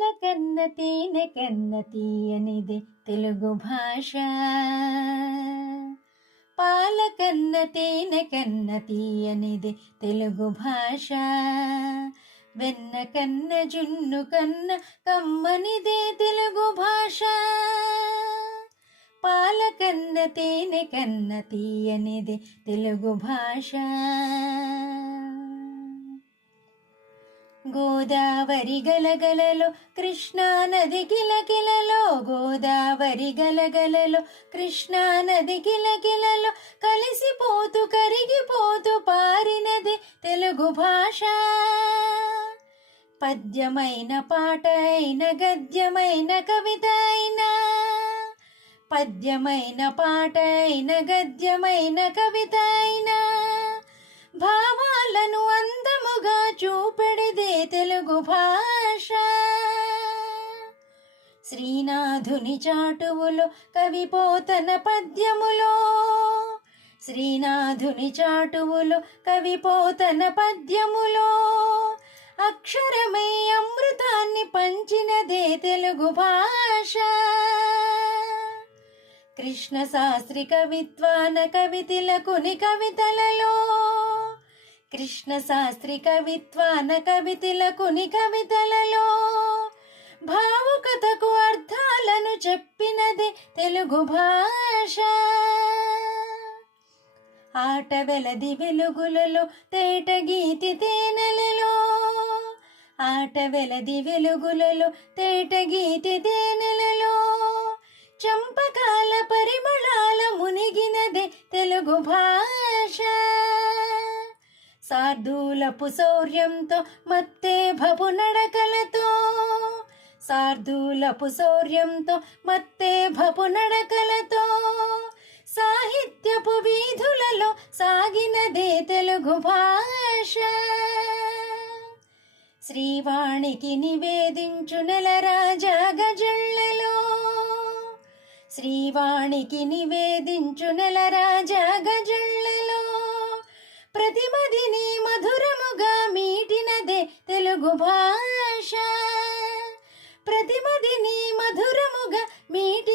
పాలకన్న తేనె కన్న తీయనిది తెలుగు భాష. పాలకన్న తేనె కన్న తీయనిది తెలుగు భాష. వెన్న కన్న జున్ను కన్న కమ్మనిదే తెలుగు భాష. పాలకన్న తేనె కన్న తీయనిది తెలుగు భాష. గోదావరి గలగలలో కృష్ణా నది కిలకిలలో, గోదావరి గలగలలో కృష్ణా నది కిలకిలలో, కలిసిపోతూ కరిగిపోతూ పారినది తెలుగు భాష. పద్యమైన పాట అయిన గద్యమైన కవిత అయినా, పద్యమైన పాట అయిన గద్యమైన కవిత అయినా, భావాలను అందముగా చూపెడిదే తెలుగు భాష. శ్రీనాథుని చాటువులో కవిపోతన పద్యములో, శ్రీనాథుని చాటువులో కవిపోతన పద్యములో, అక్షరమై అమృతాన్ని పంచినదే తెలుగు భాష. కృష్ణ శాస్త్రి కవిత్వాన కవితిలకుని కవితలలో, కృష్ణ శాస్త్రి కవిత్వాన కవితిలకుని కవితలలో, భావుకతకు అర్థాలను చెప్పినది తెలుగు భాష. ఆట వెలది వెలుగులలో తేట గీతి తేనెలలో, ఆట వెలది వెలుగులలో తేట గీతి తేనెలలో, చంపకాల పరిమళాల మునిగినదే తెలుగు భాష. శార్దూలపు శౌర్యంతో మత్తే భపు నడకలతో, శార్దూలపు శౌర్యంతో మత్తే భపు నడకలతో, సాహిత్యపు వీధులలో సాగినదే తెలుగు భాష. శ్రీవాణికి నివేదించు నెలరాజా గజళ్ళలో, శ్రీవాణికి నివేదించు నెలరాజా గజళ్ళలో, ప్రతిమదిని మధురముగా మీటినదే తెలుగు భాష. ప్రతిమదిని మధురముగా మీటి